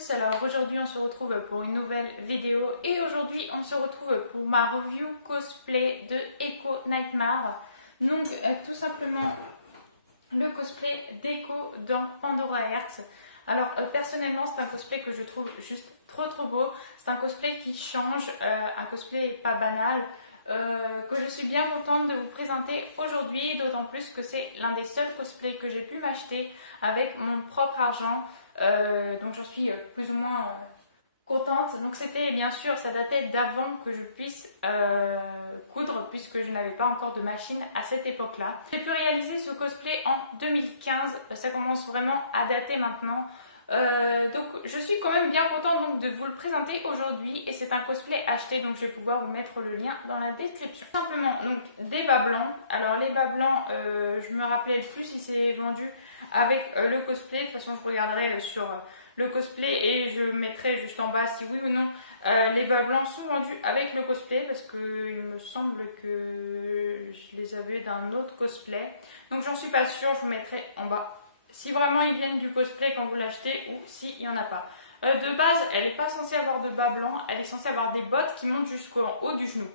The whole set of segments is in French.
tous, alors aujourd'hui on se retrouve pour une nouvelle vidéo et aujourd'hui on se retrouve pour ma review cosplay de Echo Nightmare. Donc tout simplement le cosplay d'Echo dans Pandora Hearts. Alors personnellement c'est un cosplay que je trouve juste trop beau, c'est un cosplay qui change, un cosplay pas banal. Que je suis bien contente de vous présenter aujourd'hui, d'autant plus que c'est l'un des seuls cosplays que j'ai pu m'acheter avec mon propre argent, donc j'en suis plus ou moins contente. Donc c'était bien sûr, ça datait d'avant que je puisse coudre, puisque je n'avais pas encore de machine à cette époque là. J'ai pu réaliser ce cosplay en 2015, ça commence vraiment à dater maintenant. Donc je suis quand même bien contente donc, de vous le présenter aujourd'hui, et c'est un cosplay acheté, donc je vais pouvoir vous mettre le lien dans la description. Simplement donc des bas blancs. Alors les bas blancs, je me rappelais plus si c'est vendu avec le cosplay. De toute façon je regarderai sur le cosplay et je mettrai juste en bas si oui ou non les bas blancs sont vendus avec le cosplay, parce qu'il me semble que je les avais d'un autre cosplay, donc j'en suis pas sûre. Je vous mettrai en bas si vraiment ils viennent du cosplay quand vous l'achetez ou s'il n'y en a pas. De base, elle n'est pas censée avoir de bas blancs, elle est censée avoir des bottes qui montent jusqu'en haut du genou.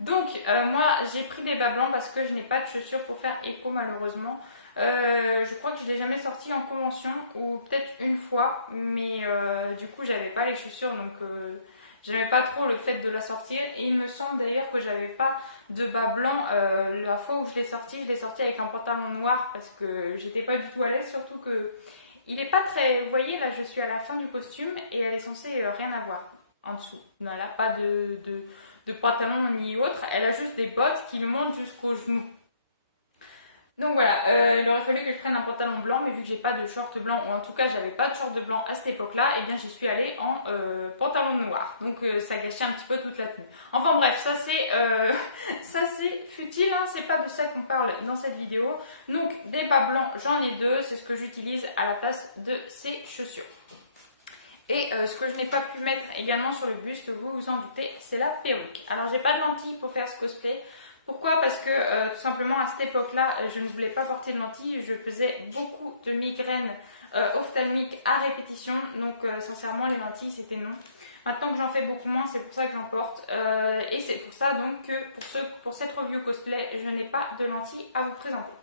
Donc moi j'ai pris des bas blancs parce que je n'ai pas de chaussures pour faire Echo malheureusement. Je crois que je ne l'ai jamais sorti en convention, ou peut-être une fois, mais du coup j'avais pas les chaussures, donc j'aimais pas trop le fait de la sortir. Et il me semble d'ailleurs que j'avais pas de bas blanc la fois où je l'ai sorti avec un pantalon noir parce que j'étais pas du tout à l'aise, surtout que il est pas très... Vous voyez là, je suis à la fin du costume et elle est censée rien avoir en dessous. Non, elle n'a pas de pantalon ni autre, elle a juste des bottes qui me montent jusqu'au genou. Donc voilà, il aurait fallu que je prenne un pantalon blanc, mais vu que j'ai pas de short blanc, ou en tout cas j'avais pas de short blanc à cette époque-là, et bien j'y suis allée en pantalon noir. Donc ça gâchait un petit peu toute la tenue. Enfin bref, ça c'est futile, hein, c'est pas de ça qu'on parle dans cette vidéo. Donc des bas blancs, j'en ai deux, c'est ce que j'utilise à la place de ces chaussures. Et ce que je n'ai pas pu mettre également sur le buste, vous vous en doutez, c'est la perruque. Alors j'ai pas de lentilles pour faire ce cosplay. Pourquoi? Parce que tout simplement à cette époque-là, je ne voulais pas porter de lentilles, je faisais beaucoup de migraines ophtalmiques à répétition, donc sincèrement les lentilles c'était non. Maintenant que j'en fais beaucoup moins, c'est pour ça que j'en porte, et c'est pour ça donc que pour cette review cosplay, je n'ai pas de lentilles à vous présenter.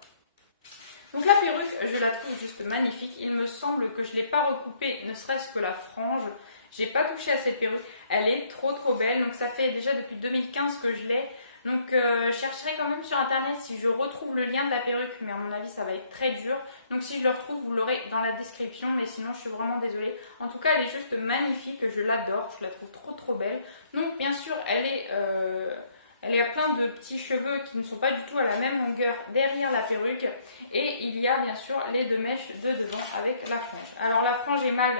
Donc la perruque, je la trouve juste magnifique, il me semble que je ne l'ai pas recoupée, ne serait-ce que la frange. J'ai pas touché à cette perruque, elle est trop belle, donc ça fait déjà depuis 2015 que je l'ai. Donc je chercherai quand même sur internet si je retrouve le lien de la perruque, mais à mon avis ça va être très dur. Donc si je le retrouve, vous l'aurez dans la description, mais sinon je suis vraiment désolée. En tout cas elle est juste magnifique, je l'adore, je la trouve trop belle. Donc bien sûr elle est à plein de petits cheveux qui ne sont pas du tout à la même longueur derrière la perruque. Et il y a bien sûr les deux mèches de devant avec la frange. Alors la frange est mal...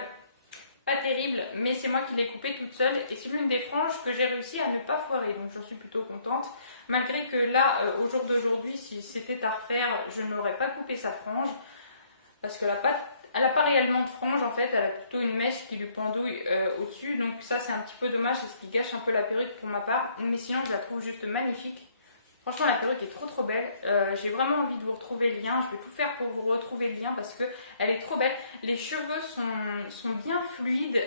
pas terrible, mais c'est moi qui l'ai coupée toute seule et c'est l'une des franges que j'ai réussi à ne pas foirer, donc j'en suis plutôt contente, malgré que là au jour d'aujourd'hui, si c'était à refaire, je n'aurais pas coupé sa frange parce qu'elle n'a pas réellement de frange, en fait elle a plutôt une mèche qui lui pendouille au-dessus, donc ça c'est un petit peu dommage, c'est ce qui gâche un peu la perruque pour ma part, mais sinon je la trouve juste magnifique. Franchement la perruque est trop belle, j'ai vraiment envie de vous retrouver le lien, je vais tout faire pour vous retrouver le lien parce qu'elle est trop belle. Les cheveux sont bien fluides,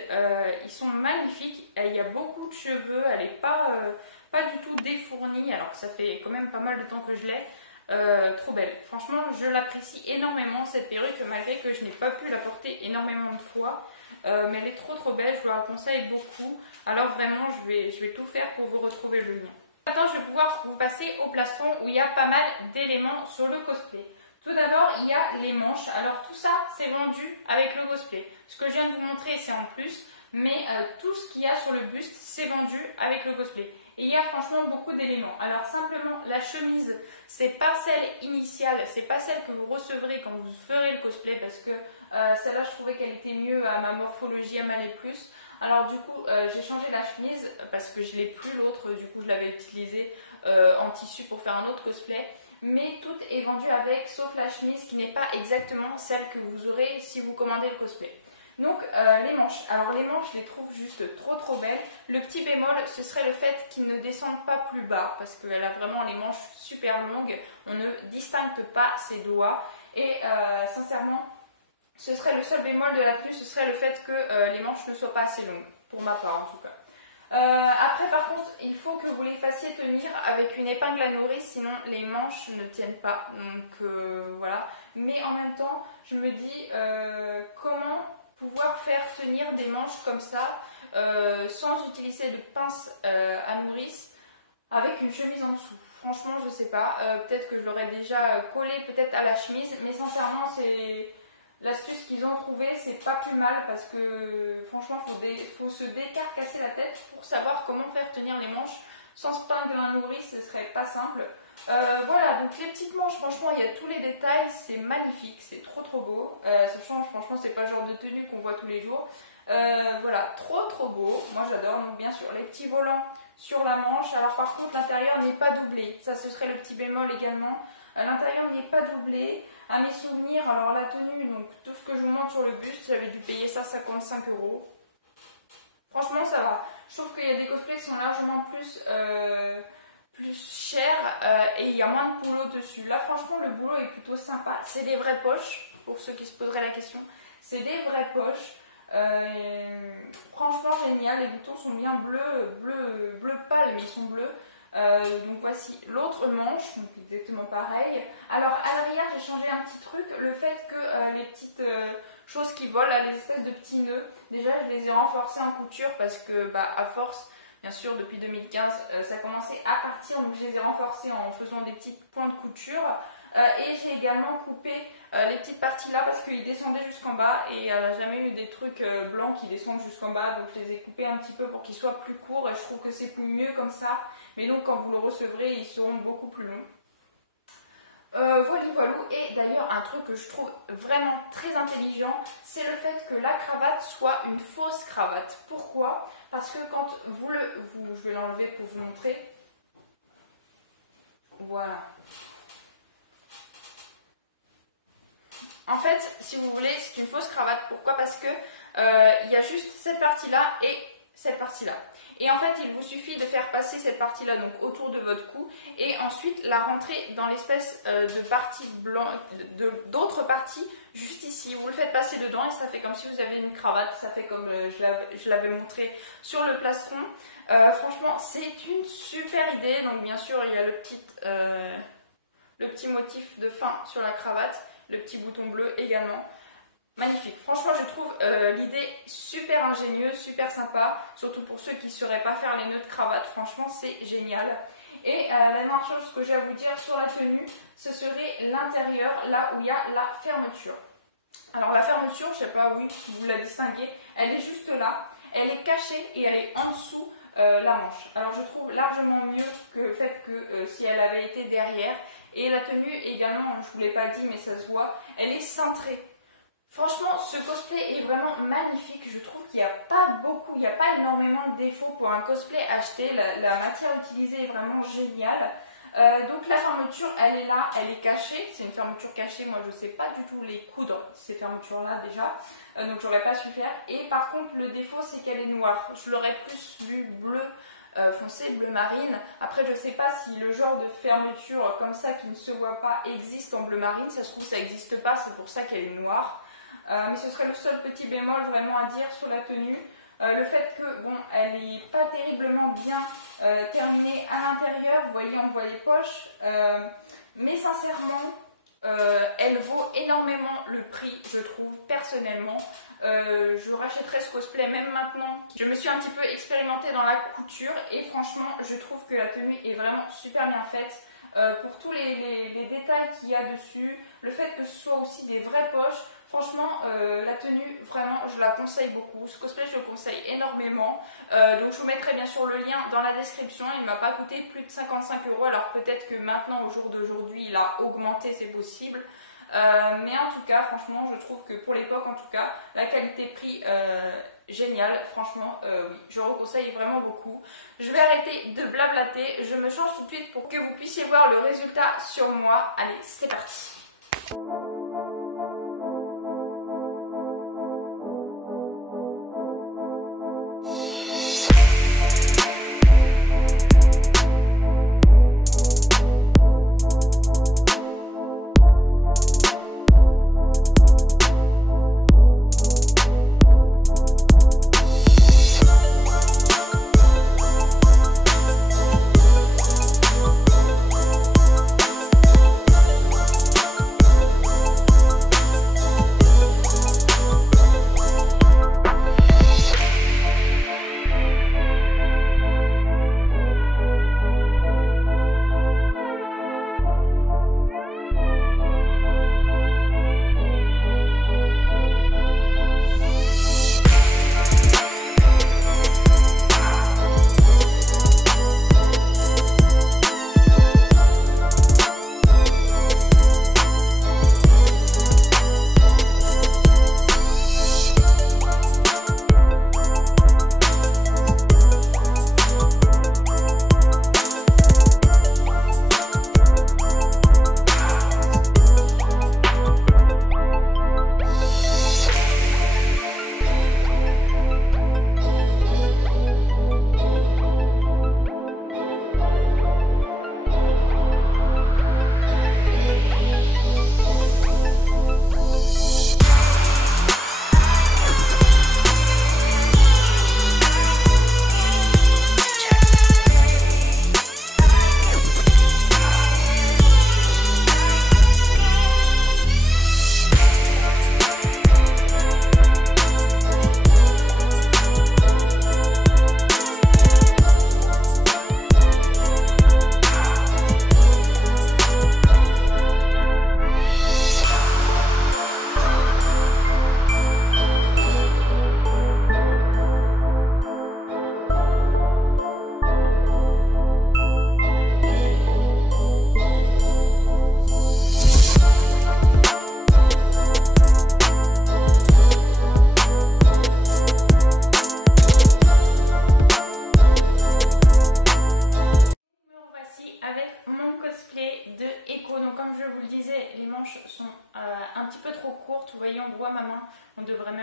ils sont magnifiques, il y a beaucoup de cheveux, elle n'est pas du tout défournie alors que ça fait quand même pas mal de temps que je l'ai. Trop belle, franchement je l'apprécie énormément cette perruque malgré que je n'ai pas pu la porter énormément de fois. Mais elle est trop belle, je vous la conseille beaucoup, alors vraiment je vais tout faire pour vous retrouver le lien. Maintenant, je vais pouvoir vous passer au plastron où il y a pas mal d'éléments sur le cosplay. Tout d'abord, il y a les manches. Alors tout ça, c'est vendu avec le cosplay. Ce que je viens de vous montrer, c'est en plus, mais tout ce qu'il y a sur le buste, c'est vendu avec le cosplay. Et il y a franchement beaucoup d'éléments. Alors simplement, la chemise, c'est pas celle initiale, c'est pas celle que vous recevrez quand vous ferez le cosplay, parce que celle-là, je trouvais qu'elle était mieux à ma morphologie, elle m'allait plus. Alors du coup j'ai changé la chemise parce que je l'ai plus l'autre, du coup je l'avais utilisée en tissu pour faire un autre cosplay. Mais tout est vendu avec, sauf la chemise qui n'est pas exactement celle que vous aurez si vous commandez le cosplay. Donc les manches, alors les manches je les trouve juste trop belles. Le petit bémol ce serait le fait qu'ils ne descendent pas plus bas parce qu'elle a vraiment les manches super longues, on ne distingue pas ses doigts et sincèrement Ce serait le seul bémol de la tenue, ce serait le fait que les manches ne soient pas assez longues, pour ma part en tout cas. Après par contre, il faut que vous les fassiez tenir avec une épingle à nourrice, sinon les manches ne tiennent pas. Donc voilà. Mais en même temps, je me dis comment pouvoir faire tenir des manches comme ça sans utiliser de pince à nourrice avec une chemise en dessous. Franchement, je sais pas. Peut-être que je l'aurais déjà collé peut-être à la chemise, mais sincèrement, c'est l'astuce qu'ils ont trouvée, c'est pas plus mal parce que franchement, faut se décarcasser la tête pour savoir comment faire tenir les manches sans se plaindre de la nourrice, ce serait pas simple. Voilà, donc les petites manches, franchement, il y a tous les détails, c'est magnifique, c'est trop beau. Ça change, franchement, c'est pas le genre de tenue qu'on voit tous les jours. Voilà, trop beau. Moi, j'adore. Donc, bien sûr, les petits volants sur la manche. Alors, par contre, l'intérieur n'est pas doublé. Ça, ce serait le petit bémol également. L'intérieur n'est pas doublé. À mes souvenirs, alors la tenue, donc tout ce que je vous montre sur le buste, j'avais dû payer ça 55 €. Franchement, ça va. Je trouve qu'il y a des cosplays qui sont largement plus chers et il y a moins de boulot dessus. Là, franchement, le boulot est plutôt sympa. C'est des vraies poches, pour ceux qui se poseraient la question. C'est des vraies poches. Franchement, génial. Les boutons sont bien bleu pâle, mais ils sont bleus. Donc voici l'autre manche, donc exactement pareil. Alors à l'arrière j'ai changé un petit truc, le fait que les petites choses qui volent, là, les espèces de petits nœuds, déjà je les ai renforcés en couture parce que à force, bien sûr depuis 2015, ça commençait à partir, donc je les ai renforcés en faisant des petits points de couture. Et j'ai également coupé les petites parties là parce qu'ils descendaient jusqu'en bas et elle n'a jamais eu des trucs blancs qui descendent jusqu'en bas, donc je les ai coupés un petit peu pour qu'ils soient plus courts et je trouve que c'est plus mieux comme ça. Mais donc quand vous le recevrez, ils seront beaucoup plus longs. Voilà. Et d'ailleurs un truc que je trouve vraiment très intelligent, c'est le fait que la cravate soit une fausse cravate. Pourquoi? Parce que quand je vais l'enlever pour vous montrer. Voilà. En fait, si vous voulez, c'est une fausse cravate. Pourquoi? Parce que il y a juste cette partie-là et cette partie-là. Et en fait, il vous suffit de faire passer cette partie-là donc autour de votre cou et ensuite la rentrer dans l'espèce de partie blanche, d'autres parties juste ici. Vous le faites passer dedans et ça fait comme si vous avez une cravate. Ça fait comme je l'avais montré sur le plastron. Franchement, c'est une super idée. Donc bien sûr, il y a le petit motif de fin sur la cravate. Le petit bouton bleu également. Magnifique. Franchement, je trouve l'idée super ingénieuse, super sympa. Surtout pour ceux qui ne sauraient pas faire les nœuds de cravate. Franchement, c'est génial. Et la dernière chose que j'ai à vous dire sur la tenue, ce serait l'intérieur, là où il y a la fermeture. Alors la fermeture, je ne sais pas, oui, si vous la distinguez, elle est juste là. Elle est cachée et elle est en dessous la manche. Alors je trouve largement mieux que le fait que si elle avait été derrière. Et la tenue également, je ne vous l'ai pas dit mais ça se voit, elle est cintrée. Franchement, ce cosplay est vraiment magnifique. Je trouve qu'il n'y a pas beaucoup, il n'y a pas énormément de défauts pour un cosplay acheté. La matière utilisée est vraiment géniale. Donc la fermeture, elle est là, elle est cachée. C'est une fermeture cachée. Moi, je ne sais pas du tout les coudre, ces fermetures-là déjà. Donc, j'aurais pas su faire. Et par contre, le défaut, c'est qu'elle est noire. Je l'aurais plus vu bleu foncé, bleu marine. Après, je ne sais pas si le genre de fermeture comme ça qui ne se voit pas existe en bleu marine. Ça se trouve, ça n'existe pas. C'est pour ça qu'elle est noire. Mais ce serait le seul petit bémol vraiment à dire sur la tenue. Le fait que, bon, elle n'est pas terriblement bien terminée à l'intérieur. Vous voyez, on voit les poches. Mais sincèrement, elle vaut énormément le prix, je trouve, personnellement. Je rachèterai ce cosplay même maintenant. Je me suis un petit peu expérimentée dans la couture et franchement, je trouve que la tenue est vraiment super bien faite. Pour tous les détails qu'il y a dessus, le fait que ce soit aussi des vraies poches, franchement, la tenue, vraiment, je la conseille beaucoup. Ce cosplay, je le conseille énormément. Donc, je vous mettrai bien sûr le lien dans la description. Il ne m'a pas coûté plus de 55 €. Alors, peut-être que maintenant, au jour d'aujourd'hui, il a augmenté, c'est possible. Mais en tout cas, franchement, je trouve que pour l'époque, en tout cas, la qualité-prix, géniale. Franchement, oui, je reconseille vraiment beaucoup. Je vais arrêter de blablater. Je me change tout de suite pour que vous puissiez voir le résultat sur moi. Allez, c'est parti!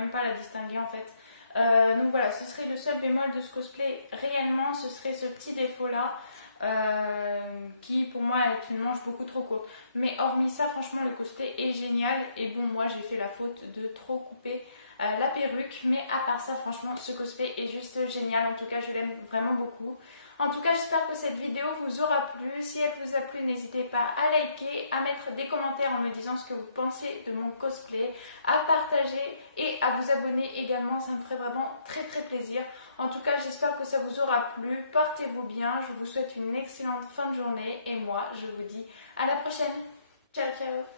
même pas la distinguer en fait. Donc voilà, ce serait le seul bémol de ce cosplay réellement, ce serait ce petit défaut là qui pour moi est une manche beaucoup trop courte. Mais hormis ça, franchement le cosplay est génial. Et bon, moi j'ai fait la faute de trop couper la perruque, mais à part ça, franchement ce cosplay est juste génial. En tout cas, je l'aime vraiment beaucoup. En tout cas, j'espère que cette vidéo vous aura plu. Si elle vous a plu, n'hésitez pas à liker, à mettre des commentaires en me disant ce que vous pensez de mon cosplay, à partager et à vous abonner également. Ça me ferait vraiment très plaisir. En tout cas, j'espère que ça vous aura plu. Portez-vous bien. Je vous souhaite une excellente fin de journée. Et moi, je vous dis à la prochaine. Ciao, ciao.